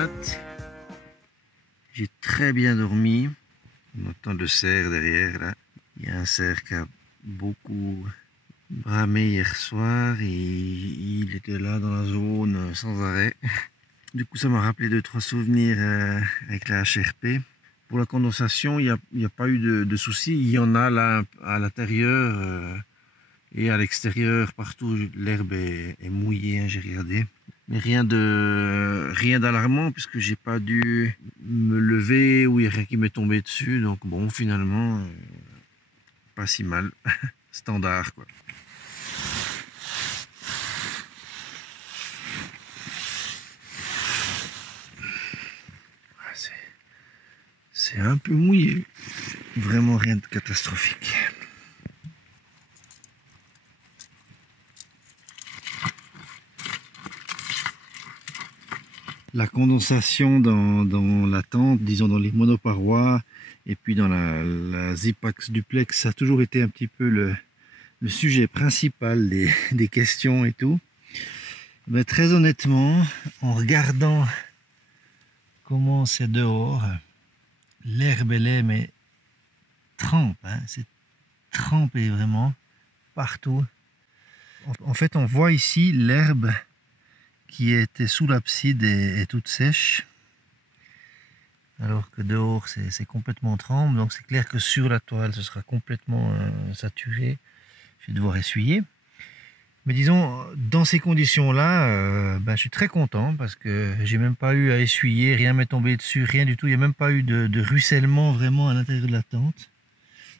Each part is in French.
mat. J'ai très bien dormi. On entend le cerf derrière là. Il y a un cerf qui a beaucoup bramé hier soir et il était là dans la zone sans arrêt. Du coup, ça m'a rappelé 2-3 souvenirs avec la HRP. Pour la condensation, il n'y a pas eu de soucis. Il y en a là à l'intérieur et à l'extérieur, partout. L'herbe est mouillée, hein, j'ai regardé. Mais rien d'alarmant puisque j'ai pas dû me lever ou il n'y a rien qui m'est tombé dessus. Donc bon, finalement, pas si mal. Standard quoi. C'est un peu mouillé. Vraiment rien de catastrophique. La condensation dans la tente, disons dans les monoparois et puis dans la Zipax duplex, ça a toujours été un petit peu le sujet principal des questions et tout. Mais très honnêtement, en regardant comment c'est dehors, l'herbe elle est mais trempe, hein, c'est trempé vraiment partout. En fait, on voit ici l'herbe qui était sous l'abside est toute sèche, alors que dehors c'est complètement trempe. Donc c'est clair que sur la toile ce sera complètement saturé. Je vais devoir essuyer. Mais disons, dans ces conditions-là, je suis très content parce que j'ai même pas eu à essuyer, rien m'est tombé dessus, rien du tout. Il n'y a même pas eu de ruissellement vraiment à l'intérieur de la tente.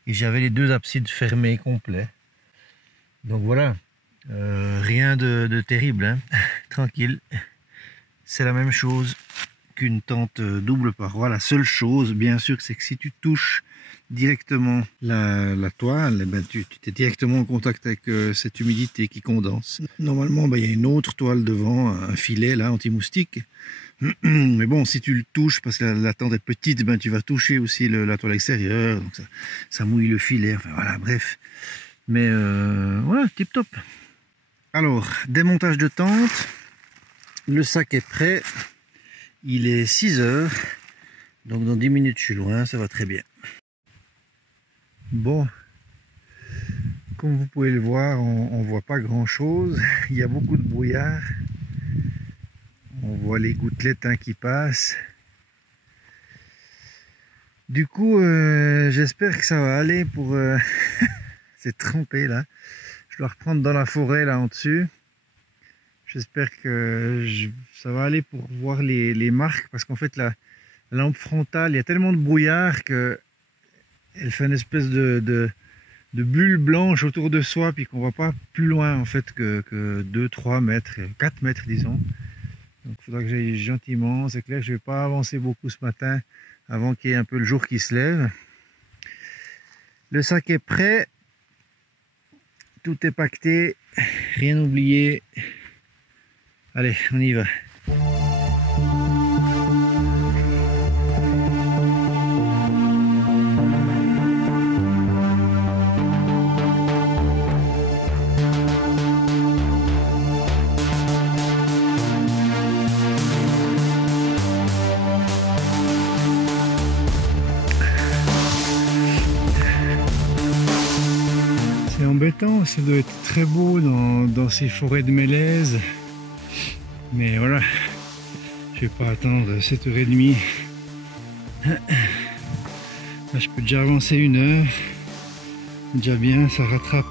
Et j'avais les 2 absides fermées complets. Donc voilà, rien de terrible, hein. Tranquille. C'est la même chose qu'une tente double paroi. La seule chose, bien sûr, c'est que si tu touches directement la toile, tu es directement en contact avec cette humidité qui condense. Normalement, il y a une autre toile devant, un filet là, anti-moustique. Mais bon, si tu le touches, parce que la tente est petite, tu vas toucher aussi la toile extérieure, donc ça mouille le filet, enfin voilà, bref. Mais voilà, tip top. Alors, démontage de tente, le sac est prêt, il est 6 heures, donc dans 10 minutes je suis loin, ça va très bien. Bon, comme vous pouvez le voir, on voit pas grand chose, il y a beaucoup de brouillard, on voit les gouttelettes qui passent. Du coup, j'espère que ça va aller pour... c'est trempé là, je dois reprendre dans la forêt là en dessus. J'espère que ça va aller pour voir les marques, parce qu'en fait la lampe frontale, il y a tellement de brouillard que elle fait une espèce de bulle blanche autour de soi, puis qu'on voit pas plus loin en fait que 2-3 mètres, 4 mètres disons. Donc il faudra que j'aille gentiment. C'est clair que je vais pas avancer beaucoup ce matin avant qu'il y ait un peu le jour qui se lève. Le sac est prêt, tout est pacté, rien oublié. Allez, on y va. C'est embêtant, ça doit être très beau dans ces forêts de mélèze. Mais voilà, je vais pas attendre 7h30. Là, je peux déjà avancer 1 heure. Déjà bien, ça rattrape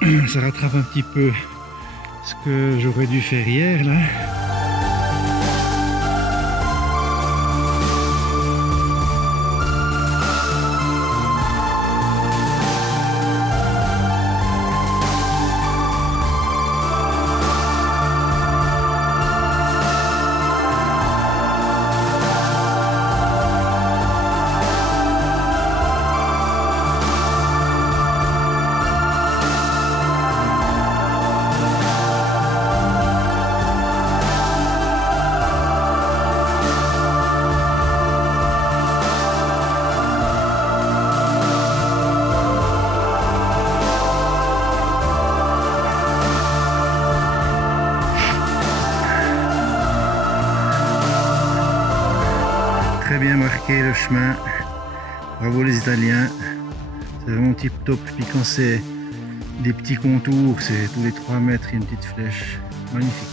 un petit peu ce que j'aurais dû faire hier là. marqué le chemin. Bravo les Italiens. C'est vraiment tip top. Puis quand c'est des petits contours, c'est tous les 3 mètres, il y a une petite flèche. Magnifique.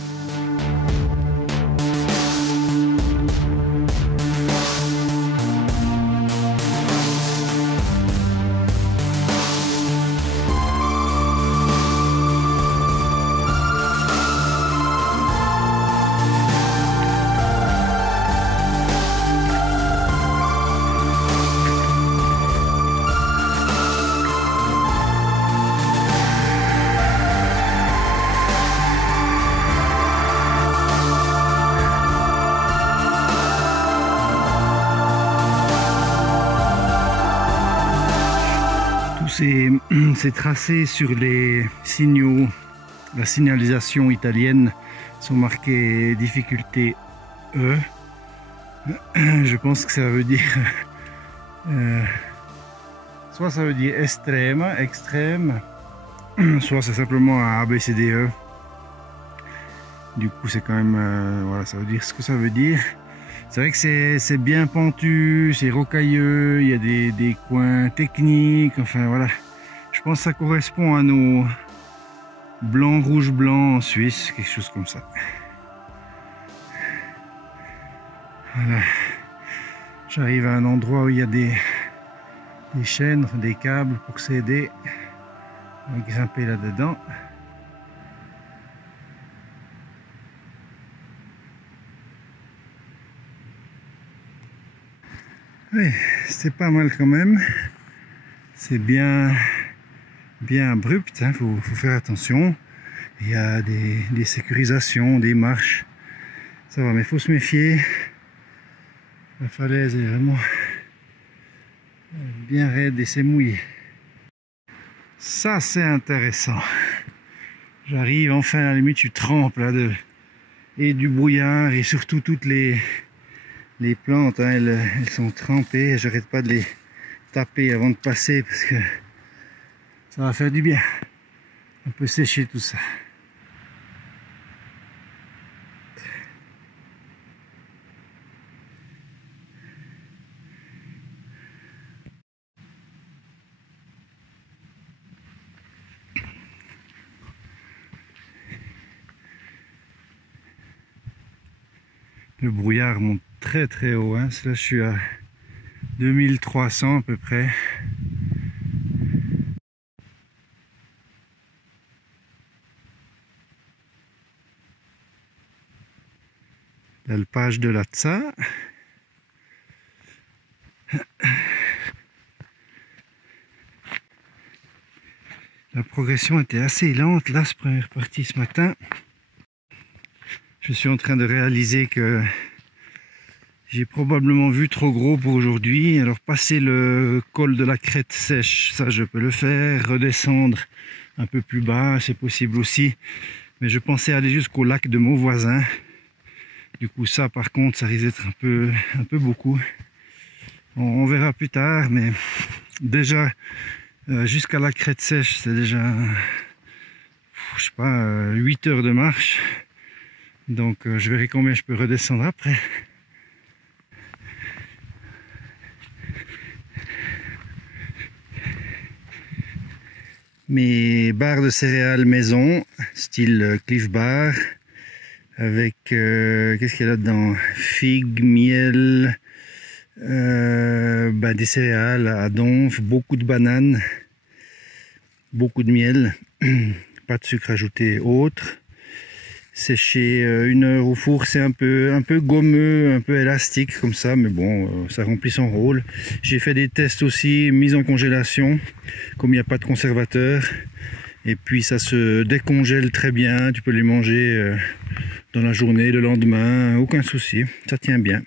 C'est tracé sur les signaux, la signalisation italienne sont marqués difficulté E. Je pense que ça veut dire soit ça veut dire extrême, soit c'est simplement un ABCDE. Du coup c'est quand même voilà, ça veut dire ce que ça veut dire. C'est vrai que c'est bien pentu, c'est rocailleux, il y a des coins techniques, enfin voilà. Je pense que ça correspond à nos blanc, rouge, blanc en Suisse, quelque chose comme ça. Voilà. J'arrive à un endroit où il y a des chaînes, des câbles pour s'aider à grimper là-dedans. Oui, c'est pas mal quand même. C'est bien abrupt, hein, faut faire attention. Il y a des sécurisations, des marches. Ça va, mais il faut se méfier. La falaise est vraiment bien raide et c'est mouillé. Ça c'est intéressant. J'arrive enfin, à la limite tu trempes là et du brouillard et surtout toutes les plantes, hein, elles sont trempées. J'arrête pas de les taper avant de passer parce que ça va faire du bien. On peut sécher tout ça. Le brouillard monte très très haut, hein. Là je suis à 2300 à peu près. L'alpage de Lazza. La progression était assez lente là, cette première partie ce matin. Je suis en train de réaliser que j'ai probablement vu trop gros pour aujourd'hui. Alors passer le col de la crête sèche, ça je peux le faire. Redescendre un peu plus bas, c'est possible aussi. Mais je pensais aller jusqu'au lac de Mauvoisin. Du coup ça par contre ça risque d'être un peu beaucoup. On verra plus tard, mais déjà jusqu'à la crête sèche c'est déjà je sais pas 8 heures de marche. Donc je verrai combien je peux redescendre après. Mes barres de céréales maison, style Cliff Bar, avec qu'est-ce qu'il y a là-dedans? Figues, miel, des céréales à donf, beaucoup de bananes, beaucoup de miel, pas de sucre ajouté autre. Séché 1 heure au four, c'est un peu gommeux, un peu élastique comme ça, mais bon, ça remplit son rôle. J'ai fait des tests aussi, mise en congélation, comme il n'y a pas de conservateur. Et puis ça se décongèle très bien, tu peux les manger dans la journée, le lendemain, aucun souci, ça tient bien.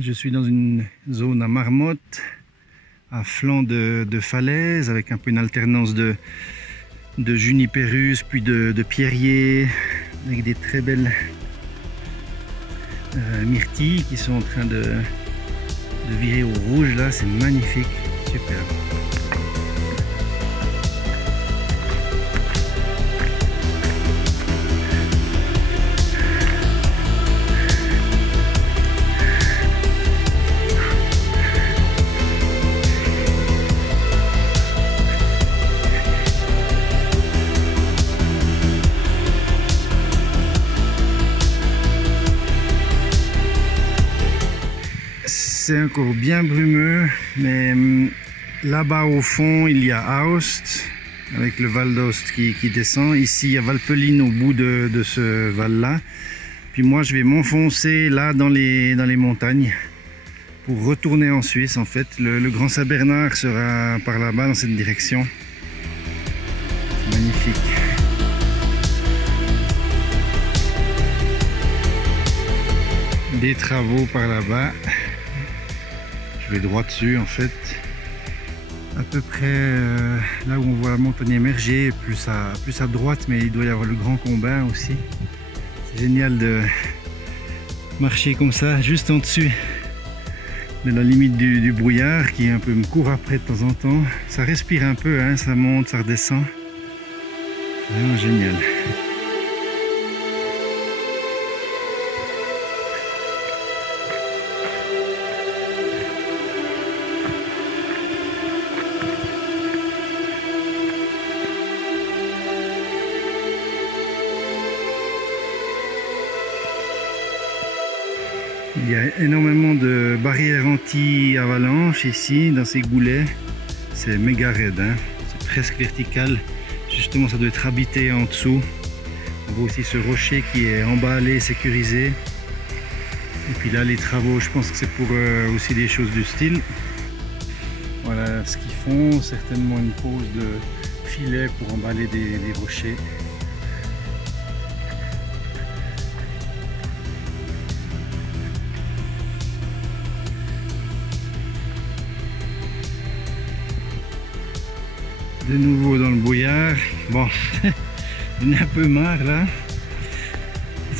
Je suis dans une zone à marmotte, à flanc de falaise, avec un peu une alternance de junipérus, puis de pierriers, avec des très belles myrtilles qui sont en train de virer au rouge là, c'est magnifique, super. c'est encore bien brumeux, mais là-bas au fond, il y a Aost, avec le Val d'Aost qui descend. Ici, il y a Valpelin au bout de ce val-là. Puis moi, je vais m'enfoncer là dans les montagnes pour retourner en Suisse. En fait, le Grand Saint-Bernard sera par là-bas, dans cette direction. Magnifique. Des travaux par là-bas. Je vais droit dessus en fait. À peu près là où on voit la montagne émerger, plus à droite, mais il doit y avoir le Grand Combin aussi. C'est génial de marcher comme ça, juste en dessus de la limite du brouillard qui un peu me court après de temps en temps. Ça respire un peu, hein, ça monte, ça redescend. Vraiment génial. Il y a énormément de barrières anti-avalanche ici, dans ces goulets. C'est méga raide, hein. C'est presque vertical. Justement, ça doit être habité en dessous. On voit aussi ce rocher qui est emballé, sécurisé. Et puis là, les travaux, je pense que c'est pour aussi des choses du style. Voilà ce qu'ils font, certainement une pose de filet pour emballer des rochers. De nouveau dans le brouillard. Bon, j'en ai un peu marre là.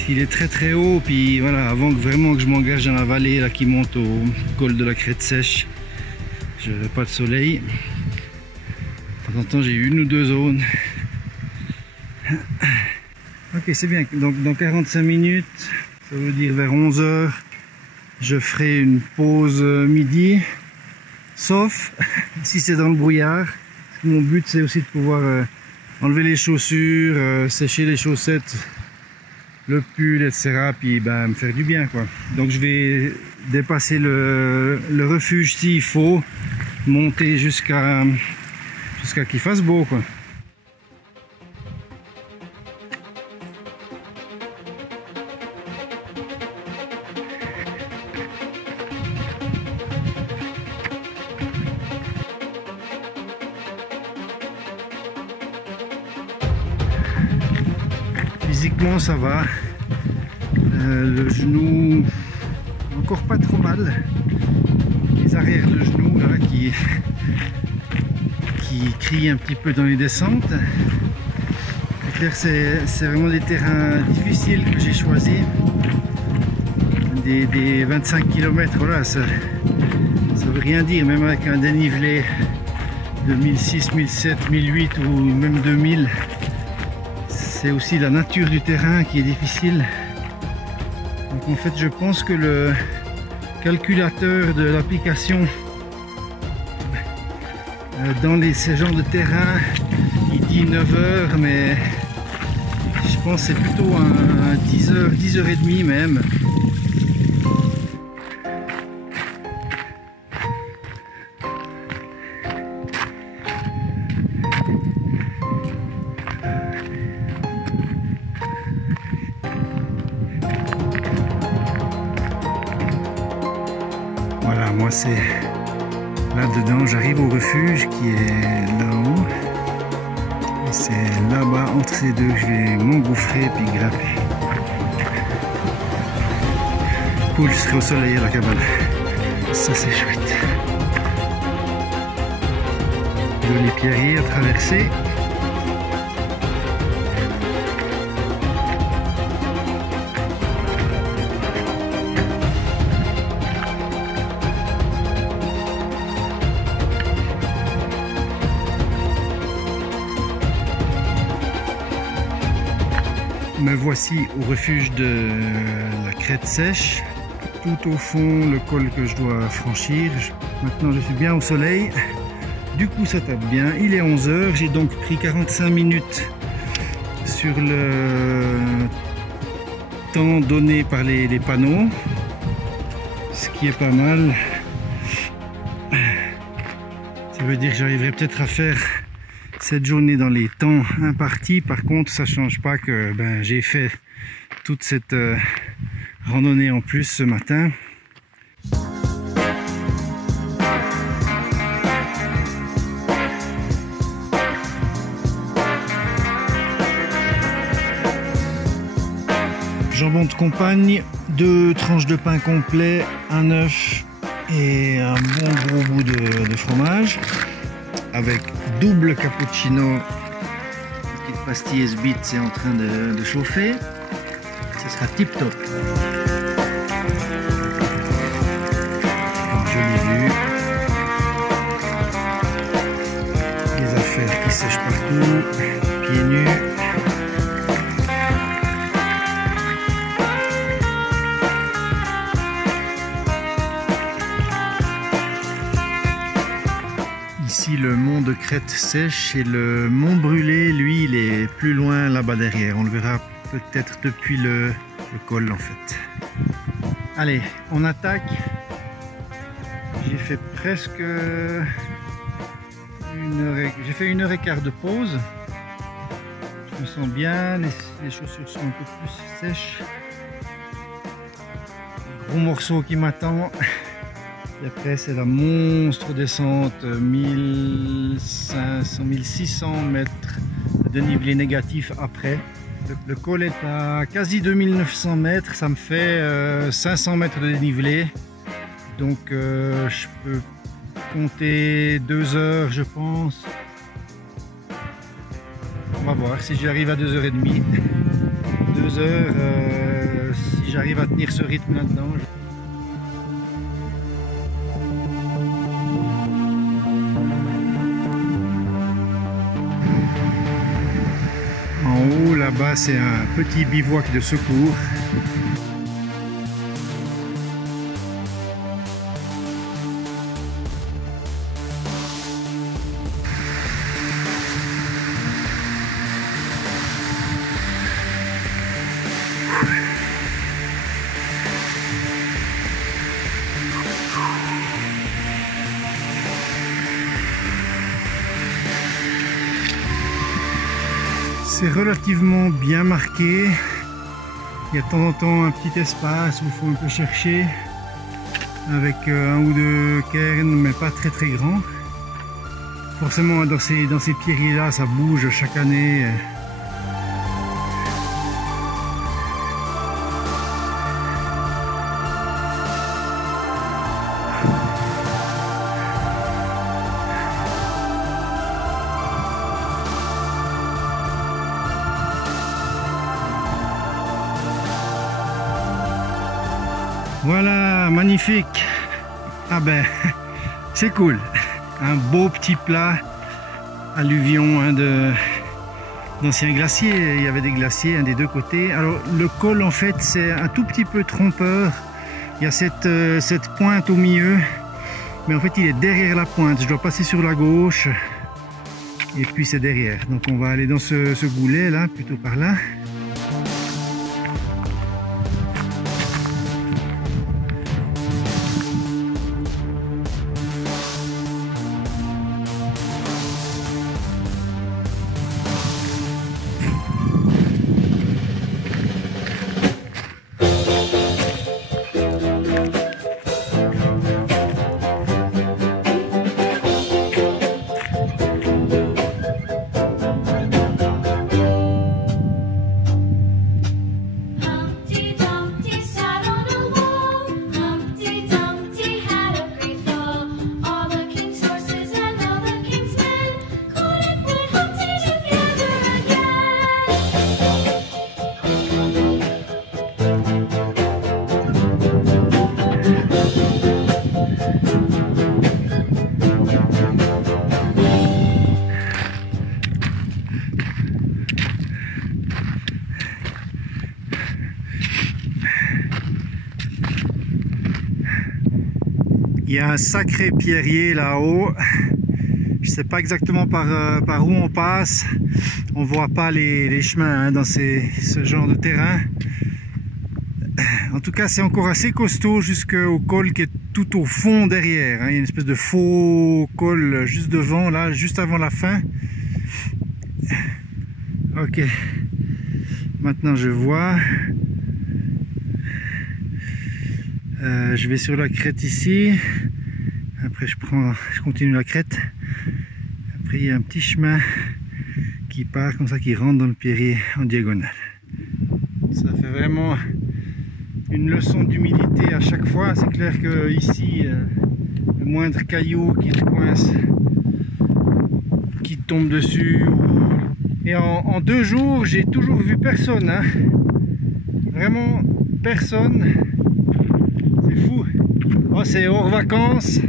Il est très haut, puis voilà, avant que vraiment que je m'engage dans la vallée là qui monte au col de la Crête Sèche, je n'aurai pas de soleil. De temps en temps j'ai eu une ou deux zones. Ok, c'est bien. Donc dans 45 minutes, ça veut dire vers 11 h, je ferai une pause midi, sauf si c'est dans le brouillard. Mon but c'est aussi de pouvoir enlever les chaussures, sécher les chaussettes, le pull, etc. Puis ben, me faire du bien quoi. Donc je vais dépasser le refuge s'il faut, monter jusqu'à qu'il fasse beau quoi. Physiquement ça va, le genou encore pas trop mal, les arrières de genou là qui crient un petit peu dans les descentes. C'est clair, c'est vraiment des terrains difficiles que j'ai choisis, des 25 km, voilà, ça veut rien dire, même avec un dénivelé de 1006, 1007, 1008 ou même 2000. C'est aussi la nature du terrain qui est difficile. Donc en fait je pense que le calculateur de l'application dans ces genres de terrain il dit 9 h, mais je pense que c'est plutôt un 10 h, 10 h 30 même. Voilà, moi c'est là-dedans, j'arrive au refuge qui est là-haut. Et c'est là-bas, entre ces deux, que je vais m'engouffrer puis grimper. Cool, je serai au soleil à la cabane. Ça c'est chouette. Jolie pierrier à traverser. Me voici au refuge de la Crête Sèche, tout au fond le col que je dois franchir. Maintenant je suis bien au soleil, du coup ça tape bien. Il est 11 h, j'ai donc pris 45 minutes sur le temps donné par les panneaux. ce qui est pas mal. Ça veut dire que j'arriverai peut-être à faire cette journée dans les temps impartis. Par contre, ça change pas que j'ai fait toute cette randonnée en plus ce matin. Jambon de compagne, 2 tranches de pain complet, un œuf et un bon gros bout de fromage avec double cappuccino. La petite pastille S-Bit c'est en train de chauffer. Ce sera tip top. Jolie vue. Les affaires qui sèchent partout, pieds nus. Ici le mont de Crête sèche et le mont brûlé, lui, il est plus loin là-bas derrière. On le verra peut-être depuis le col en fait. Allez, on attaque. J'ai fait presque j'ai fait 1h15 de pause. Je me sens bien, les chaussures sont un peu plus sèches. Gros morceau qui m'attend. Et après c'est la monstre descente, 1500, 1600 mètres de dénivelé négatif après. Le col est à quasi 2900 mètres, ça me fait 500 mètres de dénivelé. Donc je peux compter 2 heures je pense. On va voir si j'arrive à 2h30. 2 heures, si j'arrive à tenir ce rythme là-dedans. En haut, là-bas, c'est un petit bivouac de secours. C'est relativement bien marqué. Il y a de temps en temps un petit espace où il faut un peu chercher avec 1 ou 2 cairns, mais pas très très grand. Forcément dans ces pierriers là ça bouge chaque année. Voilà, magnifique. Ah ben, c'est cool. Un beau petit plat alluvion d'anciens glaciers. Il y avait des glaciers des 2 côtés. Alors le col en fait c'est un tout petit peu trompeur. Il y a cette pointe au milieu, mais en fait il est derrière la pointe. Je dois passer sur la gauche et puis c'est derrière. Donc on va aller dans ce goulet là, plutôt par là. Il y a un sacré pierrier là-haut. Je ne sais pas exactement par où on passe. On voit pas les chemins dans ce genre de terrain. En tout cas, c'est encore assez costaud jusqu'au col qui est tout au fond derrière. Il y a une espèce de faux col juste devant, là, juste avant la fin. Ok. Maintenant, je vois. Je vais sur la crête ici. Après, je continue la crête. Après, il y a un petit chemin qui part comme ça, qui rentre dans le Pierrier en diagonale. Ça fait vraiment une leçon d'humilité à chaque fois. C'est clair que ici, le moindre caillou qui te coince, qui te tombe dessus. Et en 2 jours, j'ai toujours vu personne. Hein. Vraiment personne. C'est fou. Oh, c'est hors vacances.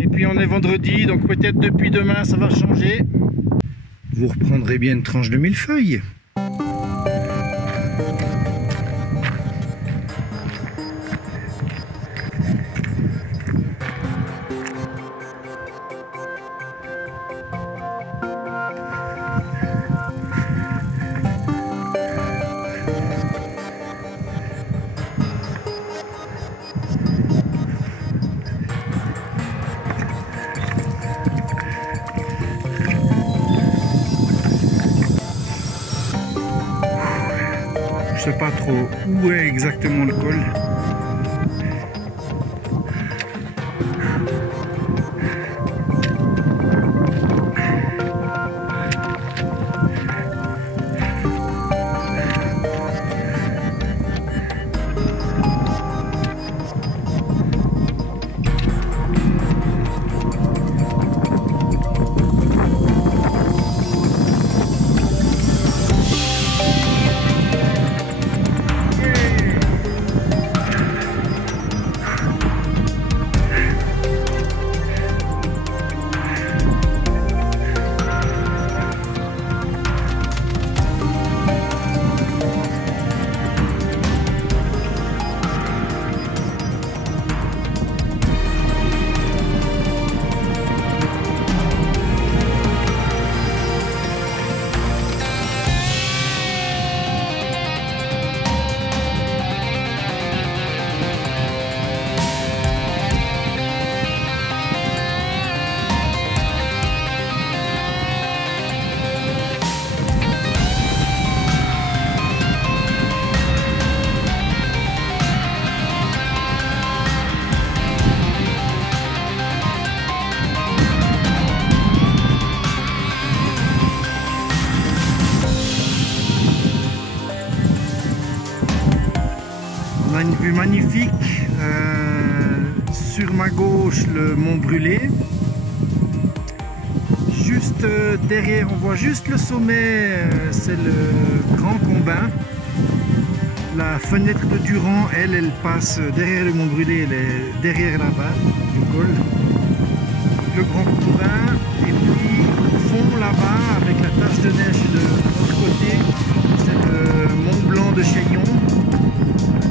Et puis on est vendredi, donc peut-être depuis demain ça va changer. Vous reprendrez bien une tranche de millefeuille. Je sais pas trop où est exactement le col. On a une vue magnifique. Sur ma gauche, le Mont Brûlé. Juste derrière, on voit juste le sommet, c'est le Grand Combin. La fenêtre de Durand, elle passe derrière le Mont Brûlé, elle est derrière là-bas, le col. Le Grand Combin, et puis au fond là-bas, avec la tache de neige de l'autre côté, c'est le Mont Blanc de Chaillon,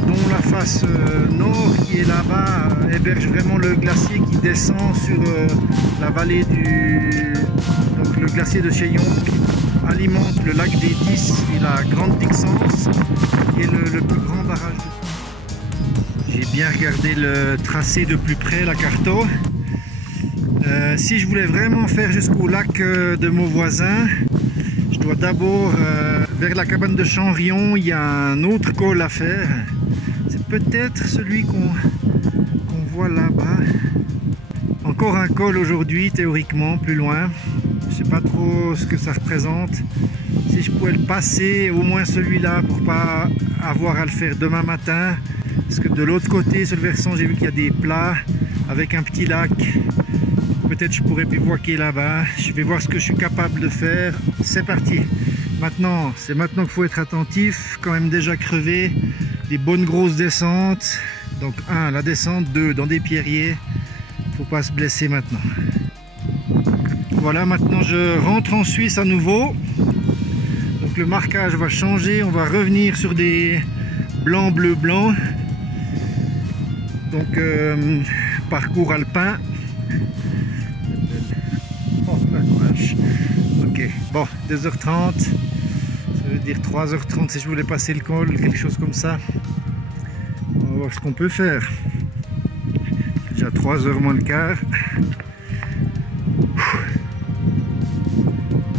dont la face nord qui est là-bas héberge vraiment le glacier qui descend sur la vallée du... Donc le glacier de Chaillon qui alimente le lac des Dix et la Grande Dixence, qui est le plus grand barrage. J'ai bien regardé le tracé de plus près, la carto. Si je voulais vraiment faire jusqu'au lac de Mauvoisin, je dois d'abord vers la cabane de Chanrion, il y a un autre col à faire. C'est peut-être celui qu'on voit là-bas. Encore un col aujourd'hui, théoriquement, plus loin. Je sais pas trop ce que ça représente. Si je pouvais le passer, au moins celui-là, pour pas avoir à le faire demain matin. Parce que de l'autre côté, sur le versant, j'ai vu qu'il y a des plats avec un petit lac. Peut-être je pourrais bivouaquer là-bas. Je vais voir ce que je suis capable de faire. C'est parti. Maintenant, c'est maintenant qu'il faut être attentif. Quand même déjà crevé. Des bonnes grosses descentes. Donc 1, la descente. 2, dans des pierriers. Faut pas se blesser maintenant. Voilà, maintenant je rentre en Suisse à nouveau. Donc le marquage va changer. On va revenir sur des blancs, bleu, blanc. Donc parcours alpin. Oh la vache. Ok, bon, 2h30. Ça veut dire 3h30 si je voulais passer le col, quelque chose comme ça. voir ce qu'on peut faire. C'est déjà 3h moins le quart.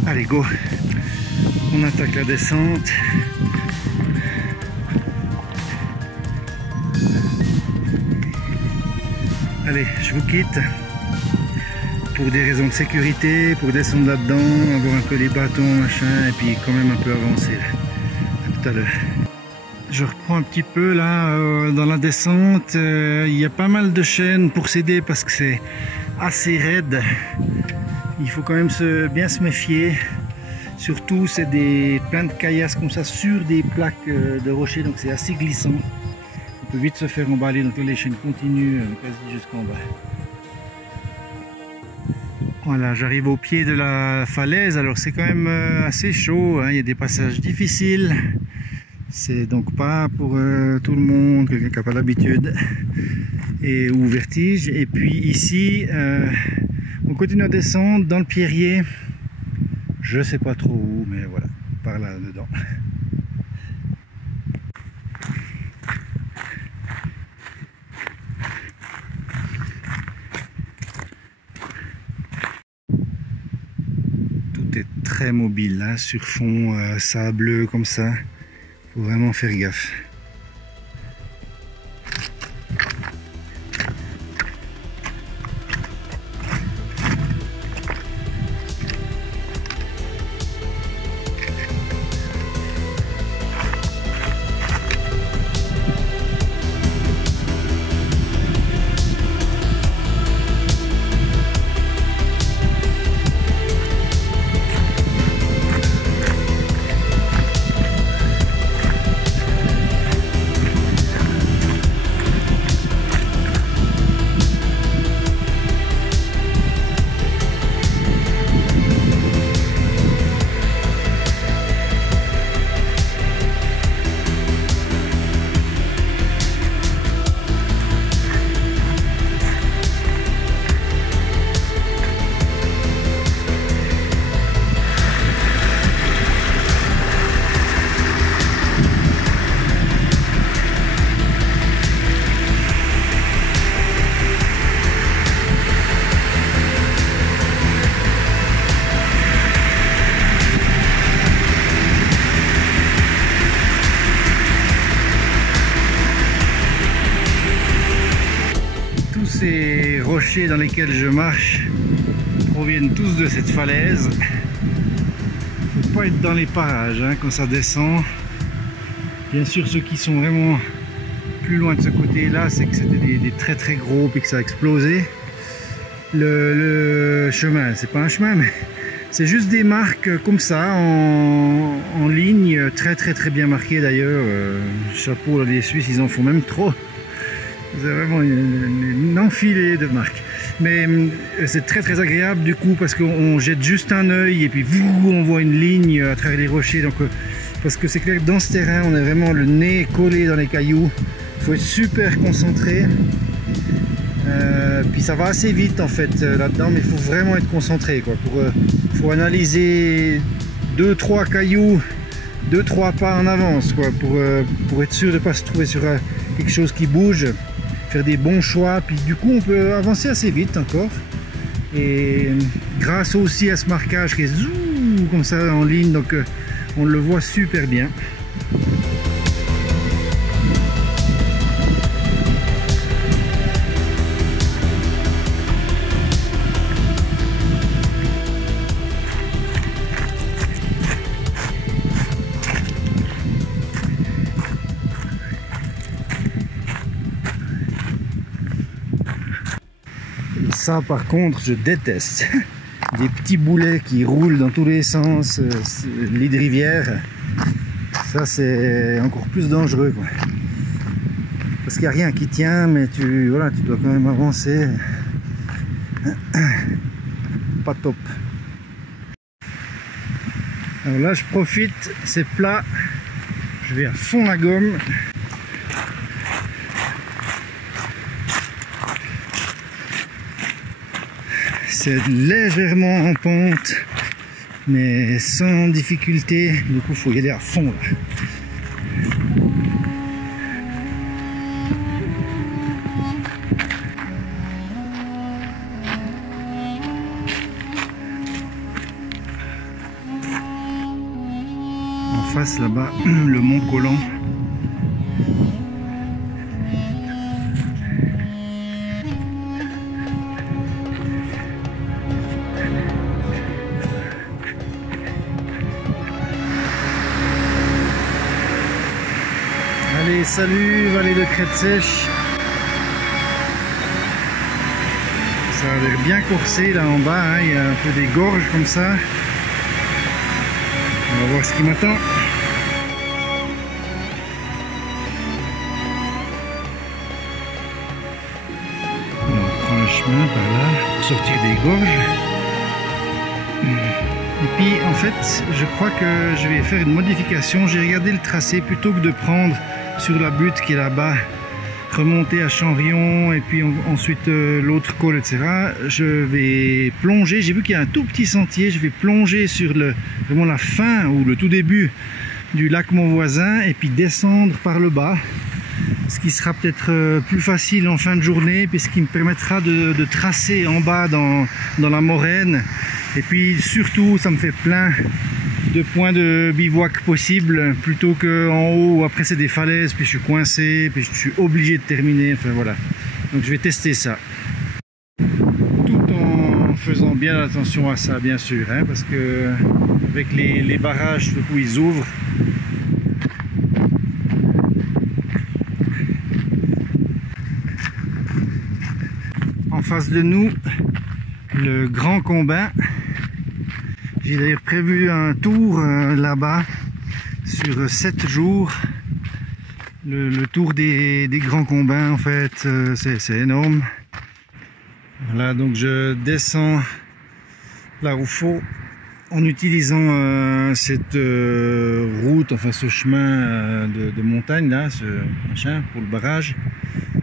Allez, go! On attaque la descente. Allez, je vous quitte. Pour des raisons de sécurité, pour descendre là-dedans, avoir un peu les bâtons, machin, et puis quand même un peu avancer. À tout à l'heure. Je reprends un petit peu là dans la descente. Il y a pas mal de chaînes pour s'aider parce que c'est assez raide. Il faut quand même bien se méfier. Surtout, c'est plein de caillasses comme ça sur des plaques de rochers, donc c'est assez glissant. On peut vite se faire emballer, donc là, les chaînes continuent quasi jusqu'en bas. Voilà, j'arrive au pied de la falaise, alors c'est quand même assez chaud, hein. Il y a des passages difficiles. C'est donc pas pour tout le monde, quelqu'un qui n'a pas l'habitude ou vertige. Et puis ici, on continue à descendre dans le pierrier. Je sais pas trop où, mais voilà, par là dedans. Tout est très mobile, hein, sur fond sableux comme ça. Faut vraiment faire gaffe. Ces rochers dans lesquels je marche proviennent tous de cette falaise. Faut pas être dans les parages hein, quand ça descend. Bien sûr, ceux qui sont vraiment plus loin de ce côté là, c'est que c'était des très très gros puis que ça a explosé. Le chemin, c'est pas un chemin, mais c'est juste des marques comme ça en ligne, très bien marquées d'ailleurs. Chapeau là, les Suisses, ils en font même trop. C'est vraiment une enfilée de marques. Mais c'est très agréable du coup parce qu'on jette juste un œil et puis on voit une ligne à travers les rochers. Donc, parce que c'est clair que dans ce terrain, on a vraiment le nez collé dans les cailloux. Il faut être super concentré. Puis ça va assez vite en fait là-dedans, mais il faut vraiment être concentré quoi. Faut analyser 2-3 cailloux, 2-3 pas en avance quoi, pour être sûr de ne pas se trouver sur quelque chose qui bouge. Faire des bons choix, puis du coup on peut avancer assez vite encore, et grâce aussi à ce marquage qui est zoom, comme ça en ligne, donc on le voit super bien. Ça par contre je déteste, des petits boulets qui roulent dans tous les sens, lit de rivière, ça c'est encore plus dangereux quoi. Parce qu'il n'y a rien qui tient, mais tu dois quand même avancer, pas top. Alors là je profite, c'est plat, je vais à fond la gomme. C'est légèrement en pente, mais sans difficulté, du coup il faut y aller à fond là. face là-bas, le mont Collant. Allez, salut, vallée de Crête Sèche. Ça a l'air bien coursé là en bas, hein. Il y a un peu des gorges comme ça. On va voir ce qui m'attend. On prend le chemin par là pour sortir des gorges. Et puis en fait, je crois que je vais faire une modification. J'ai regardé le tracé plutôt que de prendre sur la butte qui est là-bas, remonter à Chambrion et puis ensuite l'autre col, etc. Je vais plonger. J'ai vu qu'il y a un tout petit sentier. Je vais plonger sur vraiment la fin ou le tout début du lac Montvoisin et puis descendre par le bas, ce qui sera peut-être plus facile en fin de journée puisqu'il me permettra de tracer en bas dans la moraine. Et puis surtout, ça me fait plein de points de bivouac possibles plutôt qu'en haut. Après c'est des falaises, puis je suis coincé, puis je suis obligé de terminer. Enfin voilà. Donc je vais tester ça. Tout en faisant bien attention à ça, bien sûr, hein, parce que avec les barrages, du coup ils ouvrent. En face de nous, le Grand Combin. J'ai d'ailleurs prévu un tour là-bas sur 7 jours. Le tour des Grands Combins, en fait, c'est énorme. Voilà, donc je descends là où il faut en utilisant cette route, enfin ce chemin de montagne là, ce machin pour le barrage.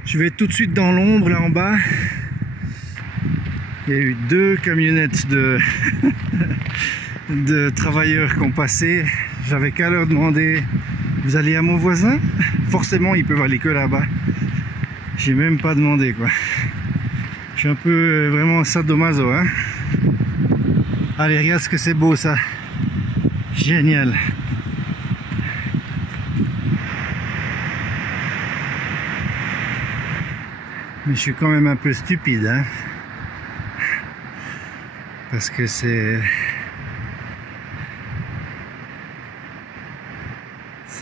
Je vais tout de suite dans l'ombre là en bas. Il y a eu 2 camionnettes de travailleurs qui ont passé. J'avais qu'à leur demander: vous allez à Montvoisin? Forcément ils peuvent aller que là-bas. J'ai même pas demandé quoi. Je suis un peu vraiment sadomaso, hein. Allez, regarde ce que c'est beau ça. Génial. Mais je suis quand même un peu stupide, hein. Parce que c'est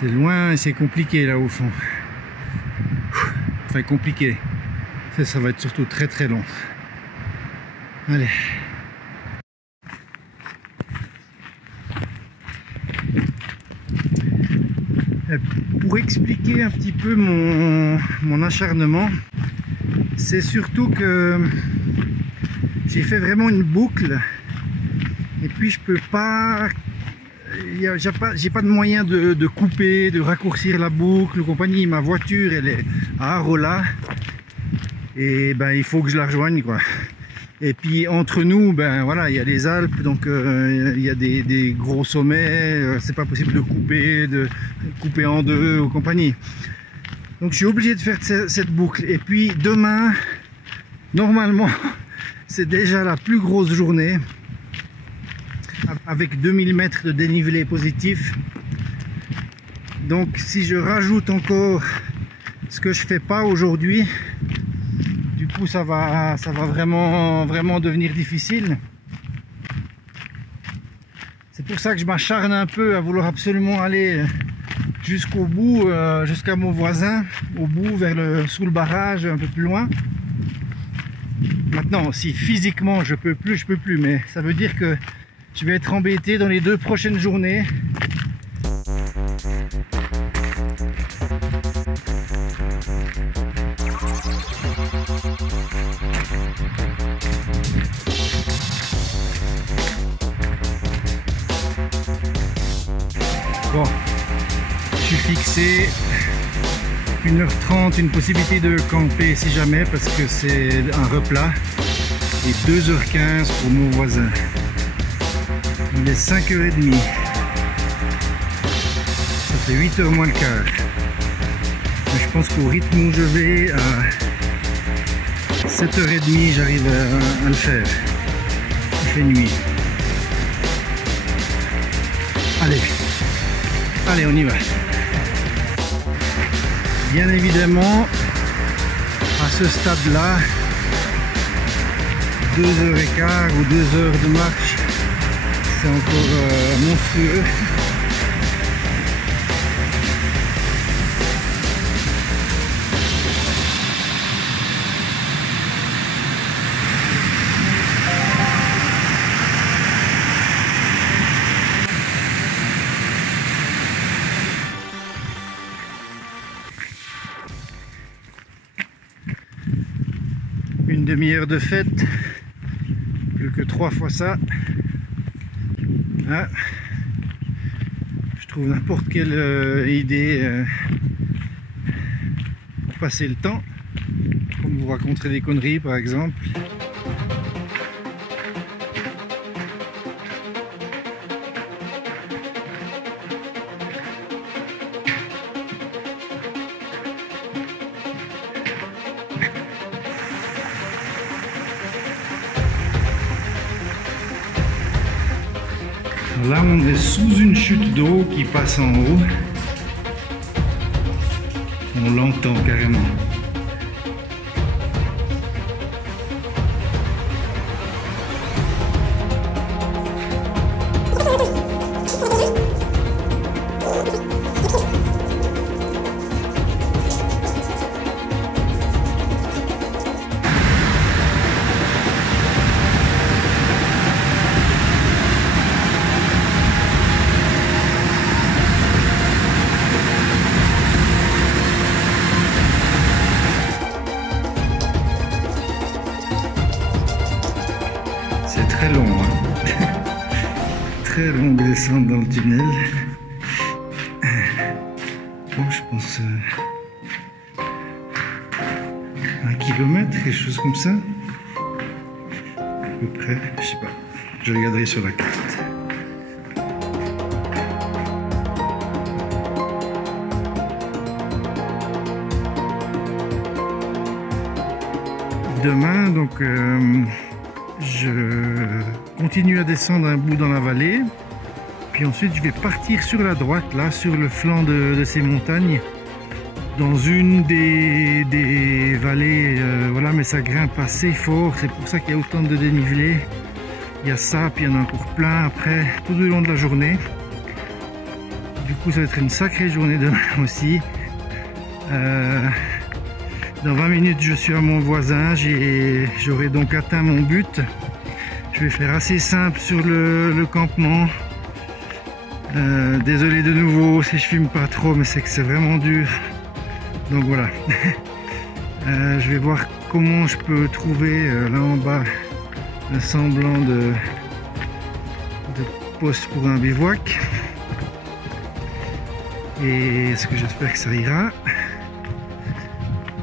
loin et c'est compliqué là au fond. Enfin compliqué. Ça va être surtout très très long. Allez. Pour expliquer un petit peu mon acharnement, c'est surtout que j'ai fait vraiment une boucle et puis je peux pas, j'ai pas de moyen de couper, de raccourcir la boucle, compagnie. Ma voiture elle est à Arolla et ben il faut que je la rejoigne quoi. Et puis entre nous, ben voilà, il y a les Alpes, donc il y a des gros sommets, c'est pas possible de couper en deux ou compagnie. Donc je suis obligé de faire cette boucle. Et puis demain, normalement, c'est déjà la plus grosse journée, avec 2000 mètres de dénivelé positif. Donc si je rajoute encore ce que je fais pas aujourd'hui, du coup ça va vraiment devenir difficile. C'est pour ça que je m'acharne un peu à vouloir absolument aller jusqu'au bout, jusqu'à Montvoisin, au bout, sous le barrage, un peu plus loin. Maintenant, si physiquement je peux plus, mais ça veut dire que je vais être embêté dans les 2 prochaines journées. Bon, je suis fixé 1h30, une possibilité de camper si jamais, parce que c'est un replat, et 2h15 pour Montvoisin. Il est 5h30, ça fait 8h moins le quart. Mais je pense qu'au rythme où je vais, à 7h30, j'arrive à le faire. Il fait nuit. Allez, Allez, on y va. Bien évidemment, à ce stade-là, 2h15 ou 2 heures de marche, c'est encore monstrueux. Une demi-heure de fête, plus que 3 fois ça. Ah, je trouve n'importe quelle idée pour passer le temps, comme vous raconter des conneries par exemple. Là, on est sous une chute d'eau qui passe en haut. On l'entend carrément. Très long, hein. Très longue descente dans le tunnel. Bon, je pense 1 kilomètre, quelque chose comme ça. À peu près, je sais pas. Je regarderai sur la carte. Demain, donc je continue à descendre un bout dans la vallée, puis ensuite je vais partir sur la droite, là, sur le flanc de ces montagnes, dans une des vallées, voilà, mais ça grimpe assez fort, c'est pour ça qu'il y a autant de dénivelé. Il y a ça, puis il y en a encore plein après, tout au long de la journée. Du coup, ça va être une sacrée journée demain aussi. Dans 20 minutes, je suis à mon voisin, j'aurai donc atteint mon but. Je vais faire assez simple sur le campement. Désolé de nouveau si je filme pas trop, mais c'est que c'est vraiment dur. Donc voilà. Je vais voir comment je peux trouver là en bas un semblant de poste pour un bivouac. Et ce que j'espère que ça ira.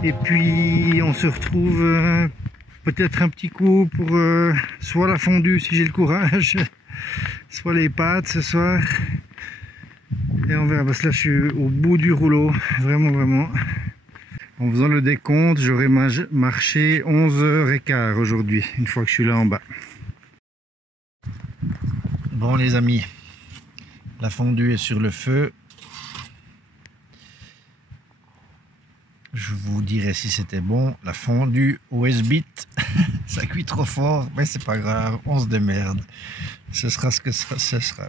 Et puis on se retrouve peut-être un petit coup pour soit la fondue si j'ai le courage, soit les pâtes ce soir. Et on verra, parce que là je suis au bout du rouleau, vraiment. En faisant le décompte, j'aurais marché 11h15 aujourd'hui, une fois que je suis là en bas. Bon les amis, la fondue est sur le feu. Je vous dirai si c'était bon. La fondue au S-Bit, ça cuit trop fort, mais c'est pas grave, on se démerde. Ce sera ce que ce sera.